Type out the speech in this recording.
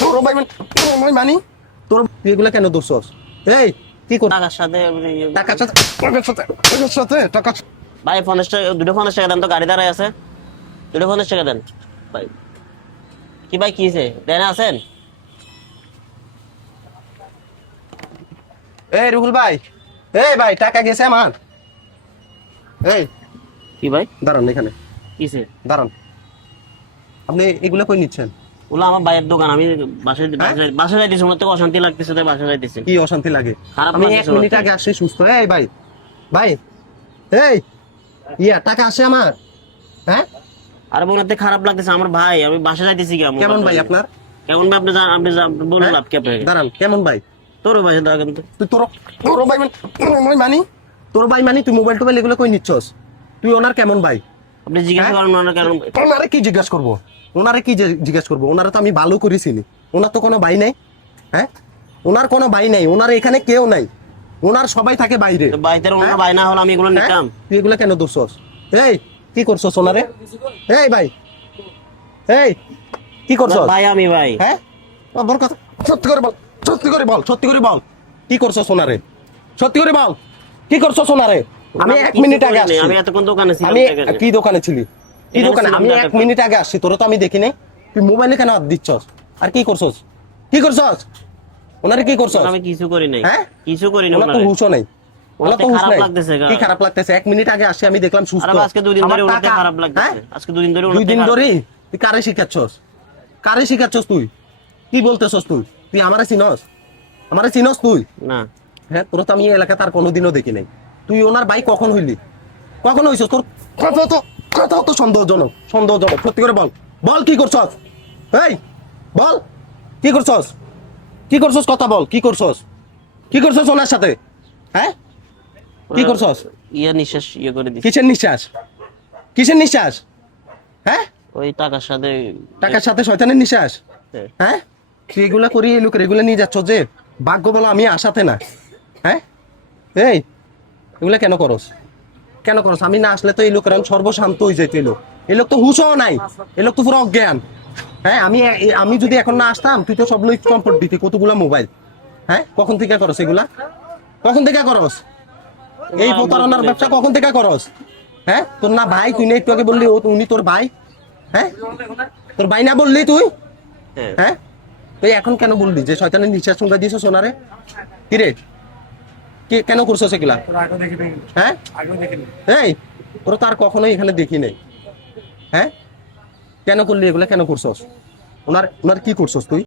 তোর ভাই মানি তোর এগুলা কেন দোষস? এই কি কর টাকার সাথে টাকার সাথে টাকার সাথে টাকা ভাই 50 টাকা, দুটো 50 টাকা দেন তো, গাড়ি দাঁড়ায় আছে, দুটো 50 টাকা দেন ভাই। কি ভাই, কি হয়েছে? দেন আছেন? এই রুহুল ভাই, এই ভাই টাকা গেছে আমার। এই কি ভাই, দাঁড়ান এখানে, কিসে? দাঁড়ান। আপনি এগুলা কই নিচ্ছেন? ওগুলো আমার ভাইয়ের দোকান, আমি বাসায় হ্যাঁ? বাসায় যাইতেছি, আমার থেকে অশান্তি লাগতেছে তাই বাসায় যাইতেছি। কি অশান্তি লাগে? খারাপ আমি লাগতেছে 1 মিনিট বলতে। আগে আসছি সুস্থ। এই ভাই, ভাই, এই টাকা আসে আমার। হ্যাঁ আরে বলতে খারাপ লাগতেছে আমার ভাই, আমি বাসায় যাইতেছি। কেমন ভাই আপনার? কেমন ভাই? আপনি বলুন হ্যাঁ? লাভ কি আপনাকে? দাঁড়ান, কেমন ভাই? তোর ভাই দাঁড়া কিন্তু। তুই তোর তোর ভাই মানি তোর ভাই মানি তুই মোবাইল টোবাইল এগুলো কই নিচ্ছস? তুই ওনার কেমন ভাই? আপনি জিজ্ঞাসা হ্যাঁ? করেন ওনার কেন। ওনারে কি জিজ্ঞাসা করবো? ওনারে কি জিজ্ঞাসা করবো? ওনারে তো আমি ভালো করে চিনি। ওনার তো কোনো ভাই নাই। হ্যাঁ, ওনার কোনো ভাই নাই, ওনার এখানে কেউ নাই, ওনার সবাই থাকে বাইরে। বাইতের ওনার হ্যাঁ? ভাই না হলে আমি এগুলো হ্যাঁ? নিতাম? তুই এগুলো কেন দোষস? এই কি করছস ওনারে? এই ভাই, এই কি করছস? ভাই আমি ভাই। হ্যাঁ, বল কথা, সত্যি করে বল, সত্যি করে বল, সত্যি করে বল, কি করছস ওনারে? সত্যি করে বল, কি করছস ওনারে? আমি 1 মিনিট আগে আসছি। আমি এতক্ষণ দোকানে ছিলাম। আমি ঠিক আছে। কি দোকানে ছিলি? কি এখানে দোকানে? ছিলাম আমি তো 1 এতক্ষণ। মিনিট আগে আসছি, তোর তো আমি দেখি নাই। তুই মোবাইলে কেন হাত দিচ্ছস? আর কি করছস? কি করছস ওনারে? কি করছস? আমি কিছু করি নাই। হ্যাঁ? কিছু করি না ওনার তো ওনারে। হুঁশও নাই। ওনার ওনাতে তো হুঁশ খারাপ নাই। লাগতেছে গা। কি খারাপ লাগতেছে? 1 মিনিট আগে আসছি, আমি দেখলাম সুস্থ। আরে আজকে 2 দিন আমার ধরে ওনাতে টাকা- খারাপ হ্যাঁ? লাগতেছে। আজকে 2 দিন ধরে 2 ওনাতে দিন খারাপ- ধরে তুই কারে শিখাচ্ছস? কারে শিখাচ্ছস তুই? কি বলতেছস তুই? তুই আমারে চিনস? আমারে চিনস তুই? না। হ্যাঁ, তোর তো আমি এই এলাকাতে আর কোনোদিনও দেখি নাই। তুই ওনার ভাই কখন হইলি? কখন হইছস? তোর কথা তো সন্দেহজনক, সন্দেহজনক। সত্যি করে বল, বল কি করছস? এই বল, কি করছস? কি করছস? কথা বল, কি করছস? কি করছস ওনার সাথে? হ্যাঁ, কি করছস? নিঃশ্বাস করে দিছি। কিসের নিঃশ্বাস? কিসের নিঃশ্বাস? হ্যাঁ, ওই টাকার সাথে। টাকার সাথে শয়তানের নিঃশ্বাস। হ্যাঁ। হ্যাঁ, এগুলা করি, এই লোকের এগুলা নিয়ে যাচ্ছ যে, ভাগ্য বলো আমি আসাতে না। হ্যাঁ, এই এগুলা কেন করস? কেন করস? আমি না আসলে তো এই লোকের সর্বশান্ত হয়ে যেত। এই লোক তো হুঁশও নাই, এই লোক তো পুরো অজ্ঞান। হ্যাঁ, আমি যদি এখন না আসতাম, তুই তো সব লোক সম্পদ দিতি, কতগুলা মোবাইল। হ্যাঁ, কখন থেকে করস এগুলা? কখন থেকে করস এই প্রতারণার ব্যবসা? কখন থেকে করস? হ্যাঁ, তোর না ভাই? তুই না একটু আগে বললি উনি তোর ভাই? হ্যাঁ, তোর ভাই না বললি তুই? হ্যাঁ। হ্যাঁ, তুই এখন কেন বললি যে শয়তানের নিঃশ্বাস শুনতে দিয়েছো সোনারে? কি রে, কি কেন করছো সেগুলা? হ্যাঁ, এই ওরা তো আর কখনোই এখানে দেখি নাই। হ্যাঁ, কেন করলি এগুলা? কেন করছস? ওনার কি করছস তুই?